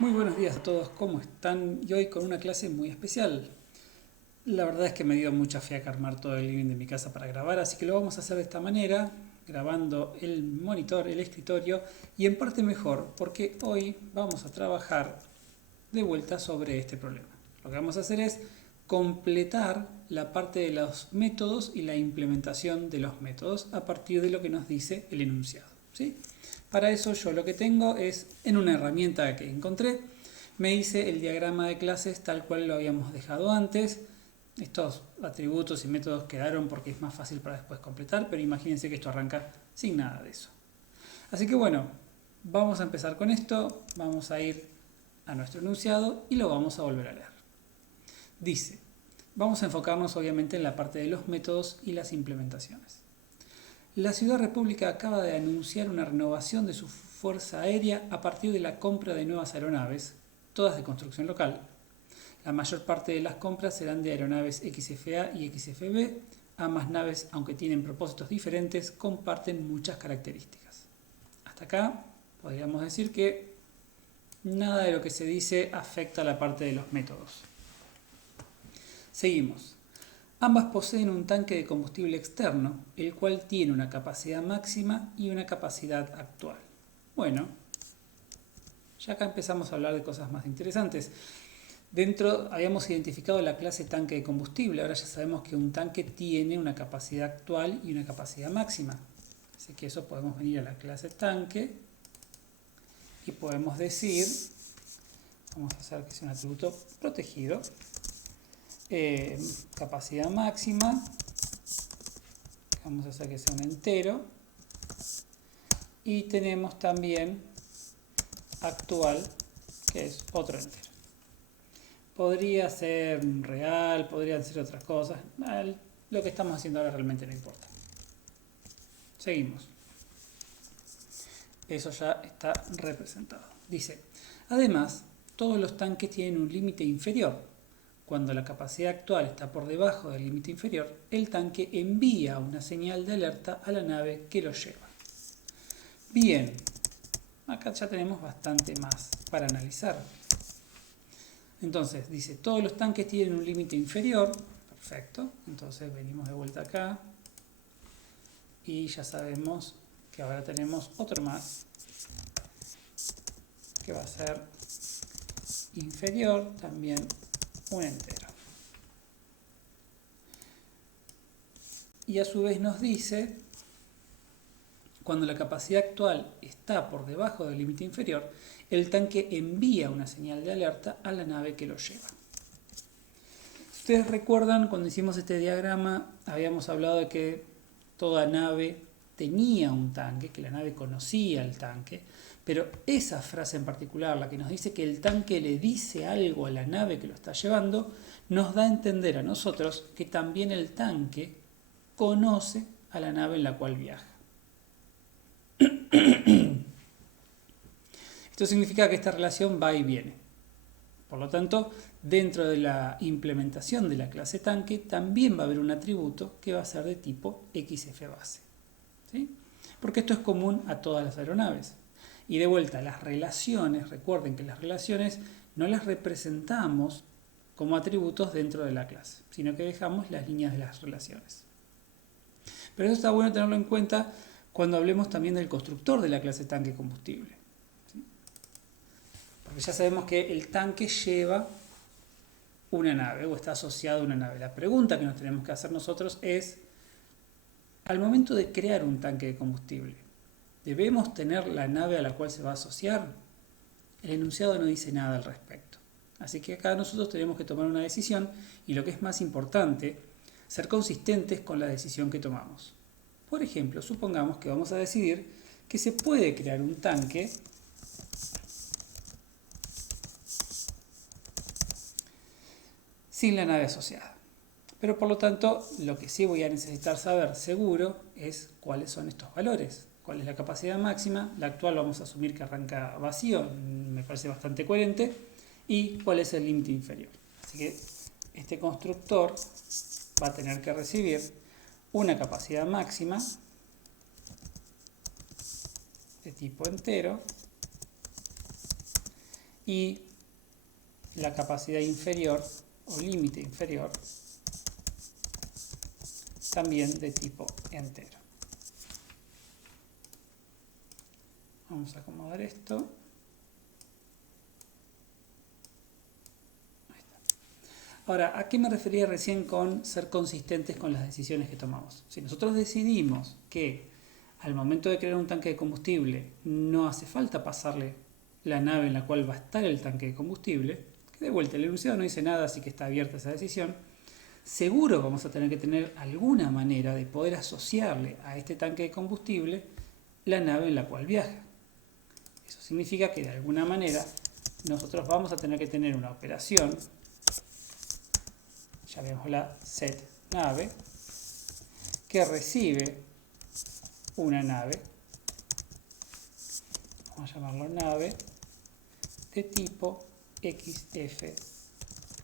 Muy buenos días a todos, ¿cómo están? Y hoy con una clase muy especial. La verdad es que me dio mucha fiaca armar todo el living de mi casa para grabar, así que lo vamos a hacer de esta manera, grabando el monitor, el escritorio, y en parte mejor, porque hoy vamos a trabajar de vuelta sobre este problema. Lo que vamos a hacer es completar la parte de los métodos y la implementación de los métodos a partir de lo que nos dice el enunciado, ¿sí? Para eso yo lo que tengo es, en una herramienta que encontré, me hice el diagrama de clases tal cual lo habíamos dejado antes. Estos atributos y métodos quedaron porque es más fácil para después completar, pero imagínense que esto arranca sin nada de eso. Así que bueno, vamos a empezar con esto, vamos a ir a nuestro enunciado y lo vamos a volver a leer. Dice, vamos a enfocarnos obviamente en la parte de los métodos y las implementaciones. La Ciudad República acaba de anunciar una renovación de su fuerza aérea a partir de la compra de nuevas aeronaves, todas de construcción local. La mayor parte de las compras serán de aeronaves XFA y XFB. Ambas naves, aunque tienen propósitos diferentes, comparten muchas características. Hasta acá podríamos decir que nada de lo que se dice afecta a la parte de los métodos. Seguimos. Ambas poseen un tanque de combustible externo, el cual tiene una capacidad máxima y una capacidad actual. Bueno, ya acá empezamos a hablar de cosas más interesantes. Dentro habíamos identificado la clase tanque de combustible, ahora ya sabemos que un tanque tiene una capacidad actual y una capacidad máxima. Así que eso podemos venir a la clase tanque y podemos decir, vamos a hacer que sea un atributo protegido, capacidad máxima, vamos a hacer que sea un entero, y tenemos también actual, que es otro entero. Podría ser real, podrían ser otras cosas, lo que estamos haciendo ahora realmente no importa. Seguimos. Eso ya está representado. Dice, además, todos los tanques tienen un límite inferior. Cuando la capacidad actual está por debajo del límite inferior, el tanque envía una señal de alerta a la nave que lo lleva. Bien, acá ya tenemos bastante más para analizar. Entonces, dice, todos los tanques tienen un límite inferior. Perfecto, entonces venimos de vuelta acá. Y ya sabemos que ahora tenemos otro más, que va a ser inferior, también un entero. Y a su vez nos dice, cuando la capacidad actual está por debajo del límite inferior, el tanque envía una señal de alerta a la nave que lo lleva. Ustedes recuerdan, cuando hicimos este diagrama, habíamos hablado de que toda nave tenía un tanque, que la nave conocía el tanque, pero esa frase en particular, la que nos dice que el tanque le dice algo a la nave que lo está llevando, nos da a entender a nosotros que también el tanque conoce a la nave en la cual viaja. Esto significa que esta relación va y viene. Por lo tanto, dentro de la implementación de la clase tanque también va a haber un atributo que va a ser de tipo XFBase. ¿Sí? Porque esto es común a todas las aeronaves. Y de vuelta, las relaciones, recuerden que las relaciones no las representamos como atributos dentro de la clase, sino que dejamos las líneas de las relaciones. Pero eso está bueno tenerlo en cuenta cuando hablemos también del constructor de la clase tanque combustible. ¿Sí? Porque ya sabemos que el tanque lleva una nave o está asociado a una nave. La pregunta que nos tenemos que hacer nosotros es, al momento de crear un tanque de combustible, ¿debemos tener la nave a la cual se va a asociar? El enunciado no dice nada al respecto. Así que acá nosotros tenemos que tomar una decisión y lo que es más importante, ser consistentes con la decisión que tomamos. Por ejemplo, supongamos que vamos a decidir que se puede crear un tanque sin la nave asociada. Pero por lo tanto, lo que sí voy a necesitar saber seguro es cuáles son estos valores. Cuál es la capacidad máxima, la actual vamos a asumir que arranca vacío, me parece bastante coherente, y cuál es el límite inferior. Así que este constructor va a tener que recibir una capacidad máxima de tipo entero y la capacidad inferior o límite inferior también de tipo entero. Vamos a acomodar esto. Ahí está. Ahora, ¿a qué me refería recién con ser consistentes con las decisiones que tomamos? Si nosotros decidimos que al momento de crear un tanque de combustible no hace falta pasarle la nave en la cual va a estar el tanque de combustible, que de vuelta el enunciado no dice nada, así que está abierta esa decisión, seguro vamos a tener que tener alguna manera de poder asociarle a este tanque de combustible la nave en la cual viaja. Eso significa que de alguna manera nosotros vamos a tener que tener una operación, llamémosla set nave, que recibe una nave, vamos a llamarlo nave, de tipo XF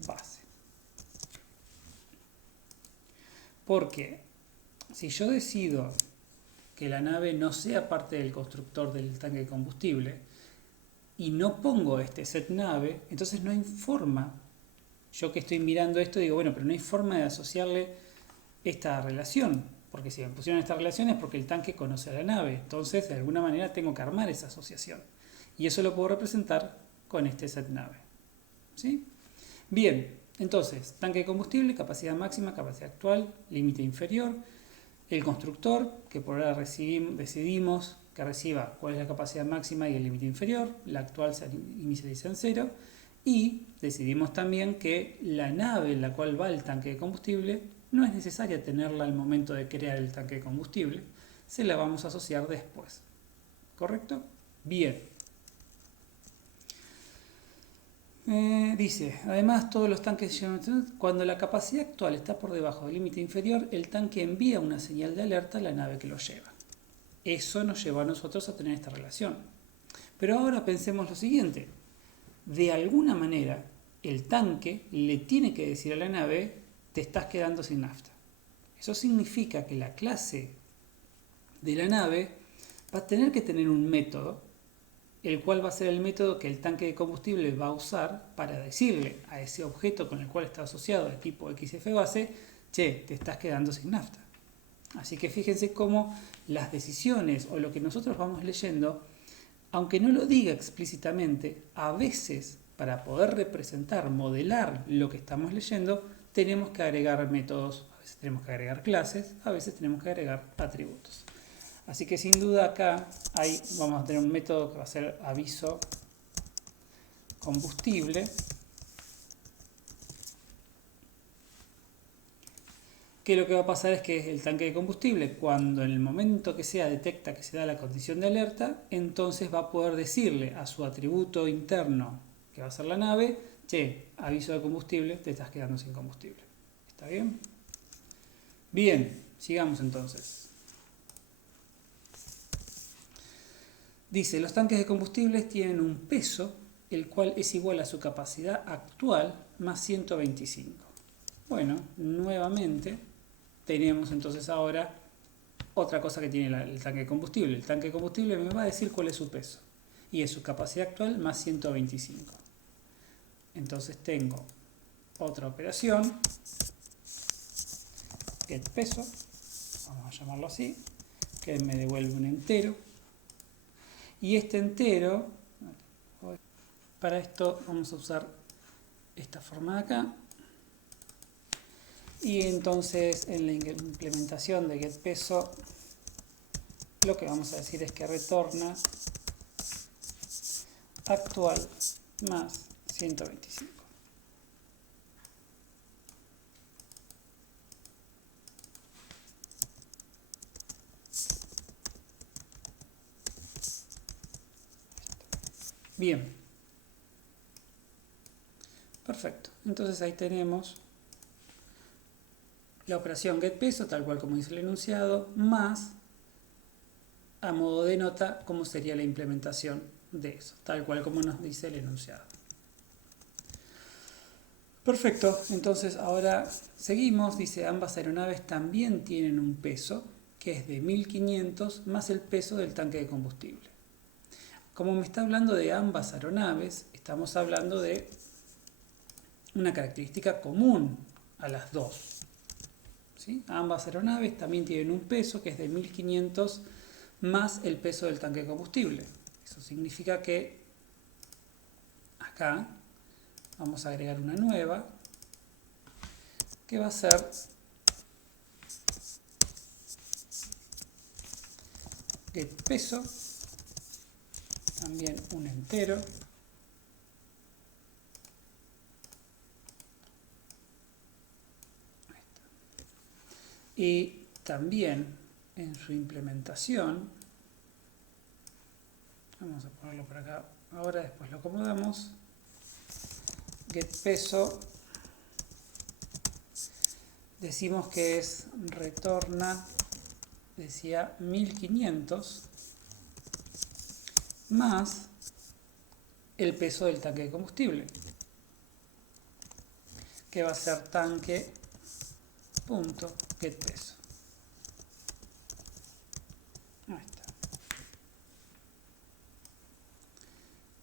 base. Porque si yo decido que la nave no sea parte del constructor del tanque de combustible y no pongo este set nave, entonces no hay forma, yo que estoy mirando esto digo, bueno, pero no hay forma de asociarle esta relación, porque si me pusieron esta relación es porque el tanque conoce a la nave, entonces de alguna manera tengo que armar esa asociación y eso lo puedo representar con este set nave. ¿Sí? Bien, entonces, tanque de combustible, capacidad máxima, capacidad actual, límite inferior, el constructor, que por ahora decidimos que reciba cuál es la capacidad máxima y el límite inferior, la actual se inicializa en 0, y decidimos también que la nave en la cual va el tanque de combustible no es necesaria tenerla al momento de crear el tanque de combustible, se la vamos a asociar después. ¿Correcto? Bien. Dice, además todos los tanques cuando la capacidad actual está por debajo del límite inferior, el tanque envía una señal de alerta a la nave que lo lleva. Eso nos lleva a nosotros a tener esta relación. Pero ahora pensemos lo siguiente. De alguna manera, el tanque le tiene que decir a la nave, te estás quedando sin nafta. Eso significa que la clase de la nave va a tener que tener un método, el cual va a ser el método que el tanque de combustible va a usar para decirle a ese objeto con el cual está asociado de tipo XF base, che, te estás quedando sin nafta. Así que fíjense cómo las decisiones o lo que nosotros vamos leyendo, aunque no lo diga explícitamente, a veces para poder representar, modelar lo que estamos leyendo, tenemos que agregar métodos, a veces tenemos que agregar clases, a veces tenemos que agregar atributos. Así que sin duda acá vamos a tener un método que va a ser aviso combustible, que lo que va a pasar es que el tanque de combustible, cuando en el momento que sea detecta que se da la condición de alerta, entonces va a poder decirle a su atributo interno, que va a ser la nave, che, aviso de combustible, te estás quedando sin combustible. ¿Está bien? Bien, sigamos entonces. Dice, los tanques de combustibles tienen un peso, el cual es igual a su capacidad actual más 125. Bueno, nuevamente tenemos entonces ahora otra cosa que tiene el tanque de combustible. El tanque de combustible me va a decir cuál es su peso. Y es su capacidad actual más 125. Entonces tengo otra operación, get peso, vamos a llamarlo así, que me devuelve un entero. Y este entero, para esto vamos a usar esta forma de acá. Y entonces en la implementación de getPeso, lo que vamos a decir es que retorna actual más 125. Bien. Perfecto. Entonces ahí tenemos la operación getPeso, tal cual como dice el enunciado, más, a modo de nota, cómo sería la implementación de eso, tal cual como nos dice el enunciado. Perfecto, entonces ahora seguimos, dice, ambas aeronaves también tienen un peso, que es de 1500 más el peso del tanque de combustible. Como me está hablando de ambas aeronaves, estamos hablando de una característica común a las dos. ¿Sí? Ambas aeronaves también tienen un peso que es de 1500 más el peso del tanque de combustible. Eso significa que acá vamos a agregar una nueva que va a ser get peso, también un entero, y también en su implementación, vamos a ponerlo por acá ahora, después lo acomodamos, get peso, decimos que es retorna, decía 1500 más el peso del tanque de combustible, que va a ser tanque punto get peso. Ahí está.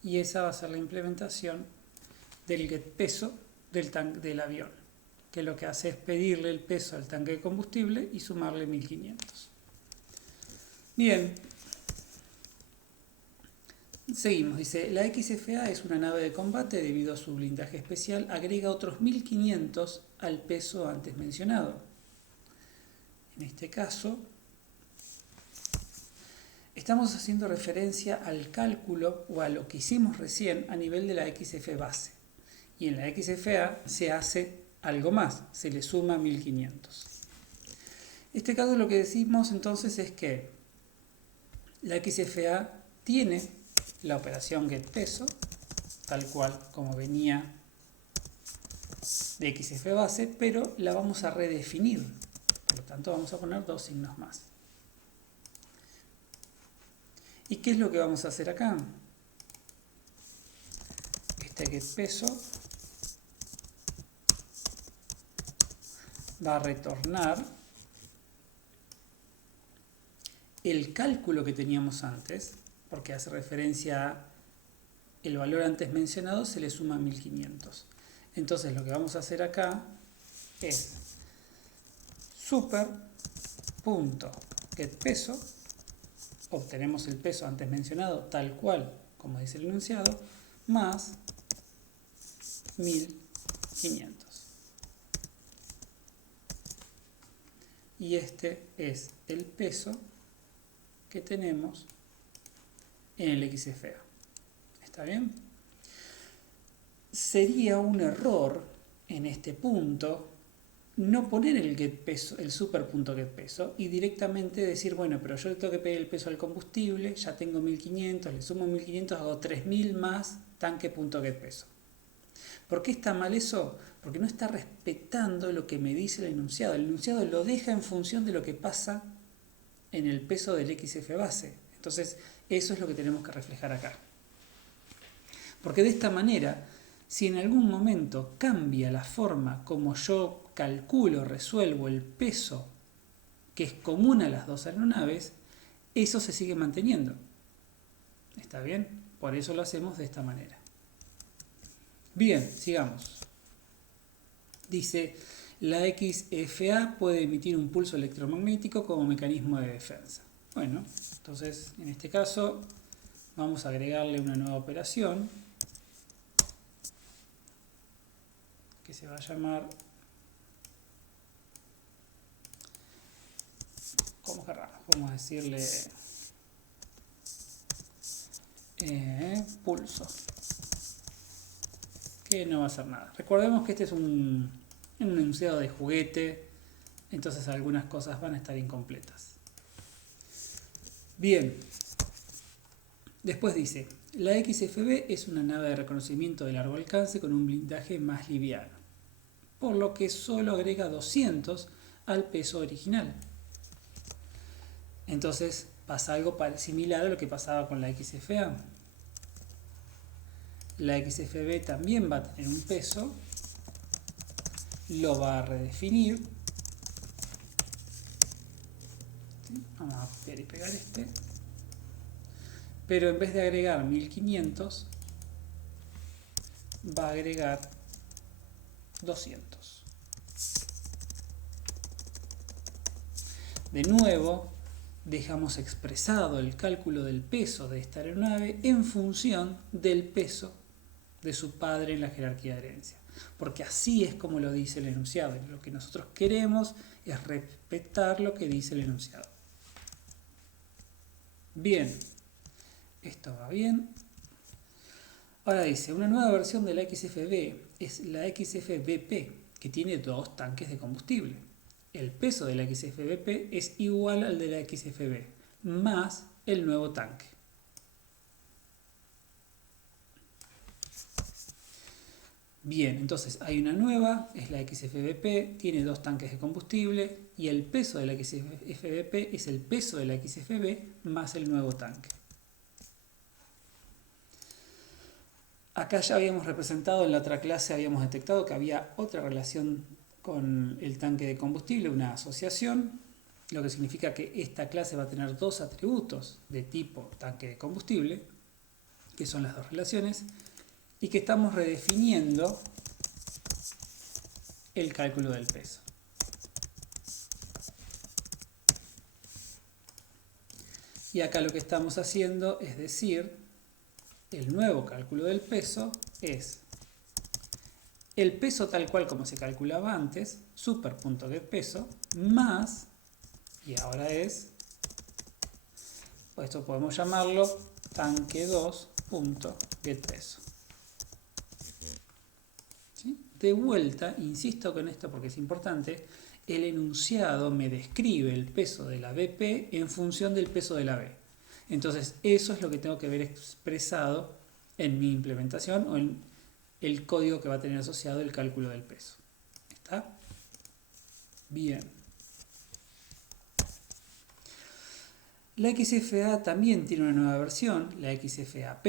Y esa va a ser la implementación del get peso del avión, que lo que hace es pedirle el peso al tanque de combustible y sumarle 1500. Bien, seguimos. Dice, la XFA es una nave de combate, debido a su blindaje especial, agrega otros 1500 al peso antes mencionado. En este caso, estamos haciendo referencia al cálculo o a lo que hicimos recién a nivel de la XF base. Y en la XFA se hace algo más, se le suma 1500. En este caso lo que decimos entonces es que la XFA tiene la operación getPeso, tal cual como venía de XF base, pero la vamos a redefinir. Por lo tanto vamos a poner dos signos más. ¿Y qué es lo que vamos a hacer acá? Este getPeso va a retornar el cálculo que teníamos antes, porque hace referencia a el valor antes mencionado, se le suma 1500. Entonces lo que vamos a hacer acá es super.getPeso, obtenemos el peso antes mencionado tal cual como dice el enunciado, más 1500. Y este es el peso que tenemos en el XFA. ¿Está bien? Sería un error en este punto no poner el getPeso, el super.getPeso, y directamente decir, bueno, pero yo le tengo que pedir el peso al combustible, ya tengo 1500, le sumo 1500, hago 3000 más tanque.getPeso. ¿Por qué está mal eso? Porque no está respetando lo que me dice el enunciado. El enunciado lo deja en función de lo que pasa en el peso del XF base. Entonces, eso es lo que tenemos que reflejar acá. Porque de esta manera, si en algún momento cambia la forma como yo calculo, resuelvo el peso que es común a las dos aeronaves, eso se sigue manteniendo. ¿Está bien? Por eso lo hacemos de esta manera. Bien, sigamos. Dice, la XFA puede emitir un pulso electromagnético como mecanismo de defensa. Bueno, entonces en este caso vamos a agregarle una nueva operación que se va a llamar, ¿cómo querramos? Vamos a decirle pulso, que no va a hacer nada. Recordemos que este es un enunciado de juguete, entonces algunas cosas van a estar incompletas. Bien, después dice, la XFB es una nave de reconocimiento de largo alcance con un blindaje más liviano, por lo que solo agrega 200 al peso original. Entonces pasa algo similar a lo que pasaba con la XFA. La XFB también va a tener un peso, lo va a redefinir. Vamos a copiar y pegar este. pero en vez de agregar 1500, va a agregar 200. De nuevo, dejamos expresado el cálculo del peso de esta aeronave en función del peso de su padre en la jerarquía de herencia. Porque así es como lo dice el enunciado. Y lo que nosotros queremos es respetar lo que dice el enunciado. Bien, esto va bien. Ahora dice, una nueva versión de la XFB es la XFBP, que tiene 2 tanques de combustible. El peso de la XFBP es igual al de la XFB, más el nuevo tanque. Bien, entonces hay una nueva, es la XFBP, tiene 2 tanques de combustible y el peso de la XFBP es el peso de la XFB más el nuevo tanque. Acá ya habíamos representado, en la otra clase habíamos detectado que había otra relación con el tanque de combustible, una asociación, lo que significa que esta clase va a tener 2 atributos de tipo tanque de combustible, que son las 2 relaciones, y que estamos redefiniendo el cálculo del peso. Y acá lo que estamos haciendo es decir, el nuevo cálculo del peso es el peso tal cual como se calculaba antes, superpunto de peso, más, y ahora es, esto podemos llamarlo tanque 2.getPeso. ¿Sí? De vuelta, insisto con esto porque es importante, el enunciado me describe el peso de la BP en función del peso de la B. Entonces, eso es lo que tengo que ver expresado en mi implementación o en el código que va a tener asociado el cálculo del peso. ¿Está? Bien. La XFA también tiene una nueva versión, la XFAP.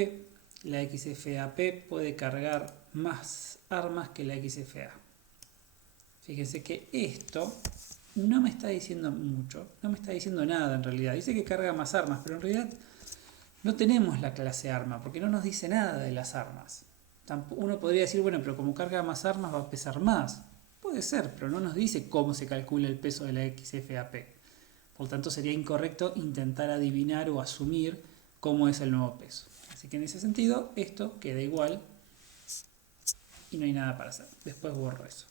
La XFAP puede cargar más armas que la XFA. Fíjense que esto no me está diciendo mucho, no me está diciendo nada en realidad. Dice que carga más armas, pero en realidad no tenemos la clase arma, porque no nos dice nada de las armas. Uno podría decir, bueno, pero como carga más armas va a pesar más. Puede ser, pero no nos dice cómo se calcula el peso de la XFAP. Por lo tanto, sería incorrecto intentar adivinar o asumir cómo es el nuevo peso. Así que en ese sentido, esto queda igual y no hay nada para hacer. Después borro eso.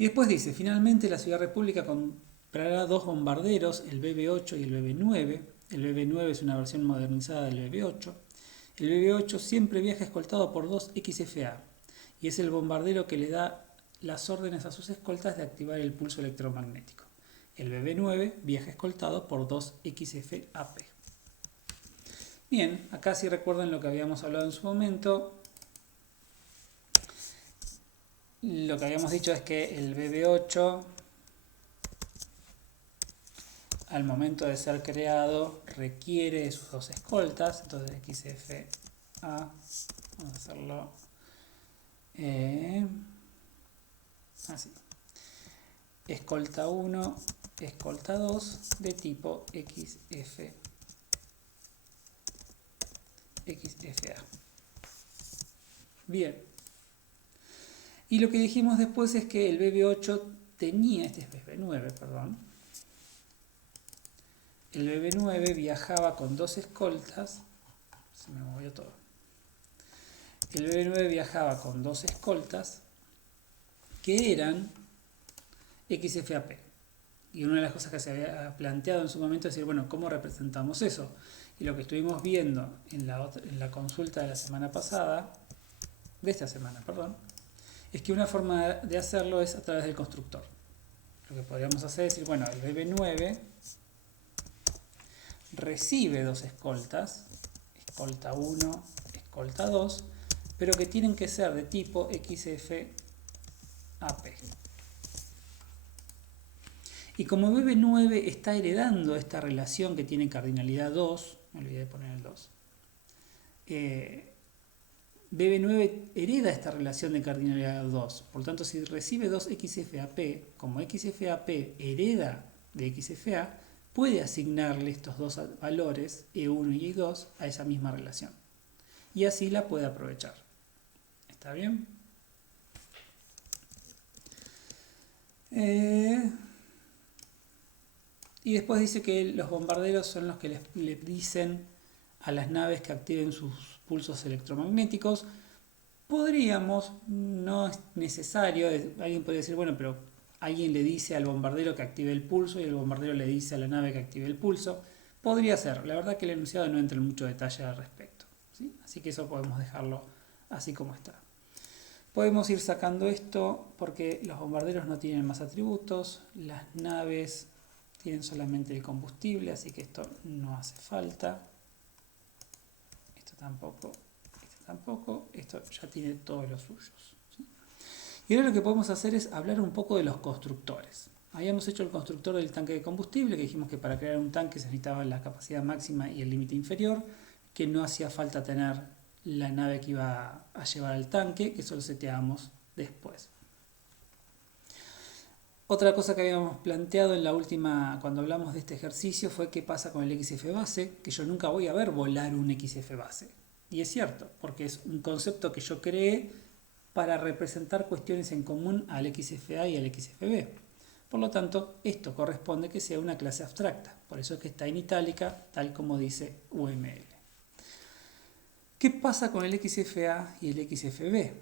Y después dice, finalmente la Ciudad República comprará 2 bombarderos, el BB-8 y el BB-9. El BB-9 es una versión modernizada del BB-8. El BB-8 siempre viaja escoltado por 2 XFA y es el bombardero que le da las órdenes a sus escoltas de activar el pulso electromagnético. El BB-9 viaja escoltado por 2 XFAP. Bien, acá si recuerdan lo que habíamos hablado en su momento, lo que habíamos dicho es que el BB-8 al momento de ser creado requiere de sus 2 escoltas, entonces XFA, vamos a hacerlo así, escolta 1, escolta 2 de tipo XFA. Bien. Y lo que dijimos después es que el BB-8 tenía, este es BB-9, perdón. El BB-9 viajaba con 2 escoltas. Se me movió todo. El BB-9 viajaba con 2 escoltas que eran XFAP. Y una de las cosas que se había planteado en su momento es decir, bueno, ¿cómo representamos eso? Y lo que estuvimos viendo en la consulta de la semana pasada, de esta semana, perdón, es que una forma de hacerlo es a través del constructor. Lo que podríamos hacer es decir, bueno, el BB-9 recibe 2 escoltas, escolta 1, escolta 2, pero que tienen que ser de tipo XFAP. Y como BB-9 está heredando esta relación que tiene cardinalidad 2, me olvidé de poner el 2, BB-9 hereda esta relación de cardinalidad 2. Por lo tanto, si recibe 2 XFAP, como XFAP hereda de XFA, puede asignarle estos dos valores, E1 y E2, a esa misma relación. Y así la puede aprovechar. ¿Está bien? Y después dice que los bombarderos son los que le dicen a las naves que activen sus pulsos electromagnéticos. Podríamos, no es necesario, alguien podría decir, bueno, pero alguien le dice al bombardero que active el pulso y el bombardero le dice a la nave que active el pulso. Podría ser, la verdad que el enunciado no entra en mucho detalle al respecto, ¿sí? Así que eso podemos dejarlo así como está. Podemos ir sacando esto porque los bombarderos no tienen más atributos, las naves tienen solamente el combustible, así que esto no hace falta. Esto tampoco, esto ya tiene todos los suyos, ¿sí? Y ahora lo que podemos hacer es hablar un poco de los constructores. Habíamos hecho el constructor del tanque de combustible, que dijimos que para crear un tanque se necesitaba la capacidad máxima y el límite inferior, que no hacía falta tener la nave que iba a llevar al tanque, que eso lo seteábamos después. Otra cosa que habíamos planteado en la última, cuando hablamos de este ejercicio, fue qué pasa con el XF base, que yo nunca voy a ver volar un XF base. Y es cierto, porque es un concepto que yo creé para representar cuestiones en común al XFA y al XFB. Por lo tanto, esto corresponde que sea una clase abstracta. Por eso es que está en itálica, tal como dice UML. ¿Qué pasa con el XFA y el XFB?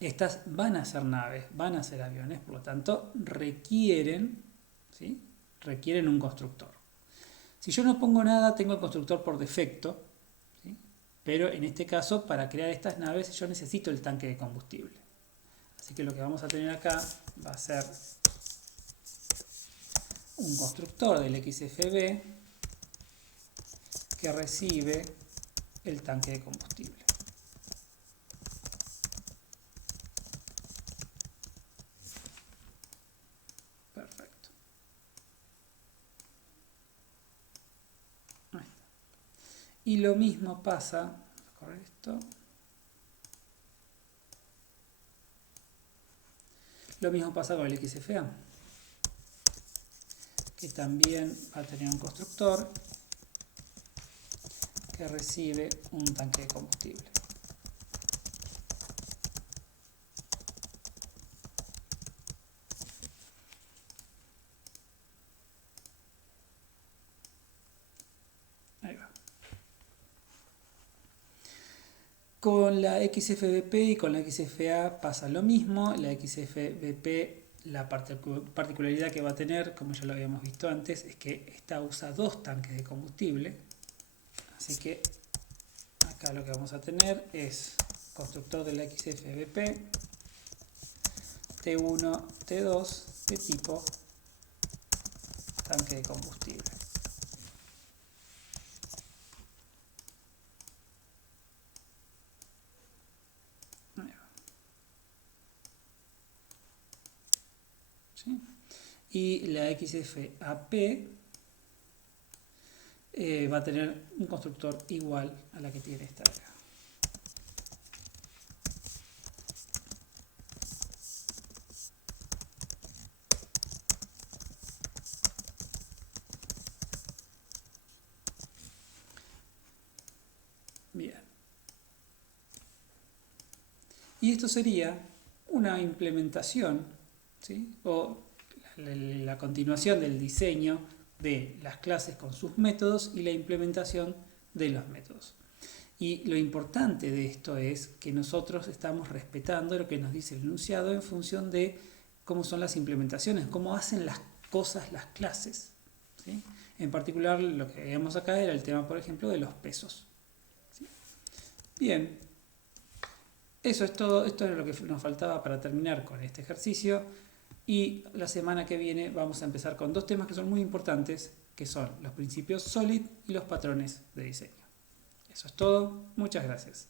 Estas van a ser naves, van a ser aviones, por lo tanto requieren, ¿sí? Requieren un constructor. Si yo no pongo nada, tengo el constructor por defecto, ¿sí? Pero en este caso, para crear estas naves, yo necesito el tanque de combustible. Así que lo que vamos a tener acá va a ser un constructor del XFB que recibe el tanque de combustible. Perfecto. Ahí está. Y lo mismo pasa, vamos a correr esto. Lo mismo pasa con el XFA, que también va a tener un constructor que recibe un tanque de combustible. Ahí va. Con la XFBP y con la XFA pasa lo mismo. La XFBP, la particularidad que va a tener, como ya lo habíamos visto antes, es que esta usa dos tanques de combustible. Así que acá lo que vamos a tener es constructor de la XFBP, T1, T2, de tipo tanque de combustible. ¿Sí? Y la XFAP va a tener un constructor igual a la que tiene esta de acá. Bien. Y esto sería una implementación, ¿sí? O la continuación del diseño de las clases con sus métodos y la implementación de los métodos. Y lo importante de esto es que nosotros estamos respetando lo que nos dice el enunciado en función de cómo son las implementaciones, cómo hacen las cosas las clases, ¿sí? En particular, lo que veíamos acá era el tema, por ejemplo, de los pesos, ¿sí? Bien, eso es todo. Esto es lo que nos faltaba para terminar con este ejercicio. Y la semana que viene vamos a empezar con dos temas que son muy importantes, que son los principios SOLID y los patrones de diseño. Eso es todo. Muchas gracias.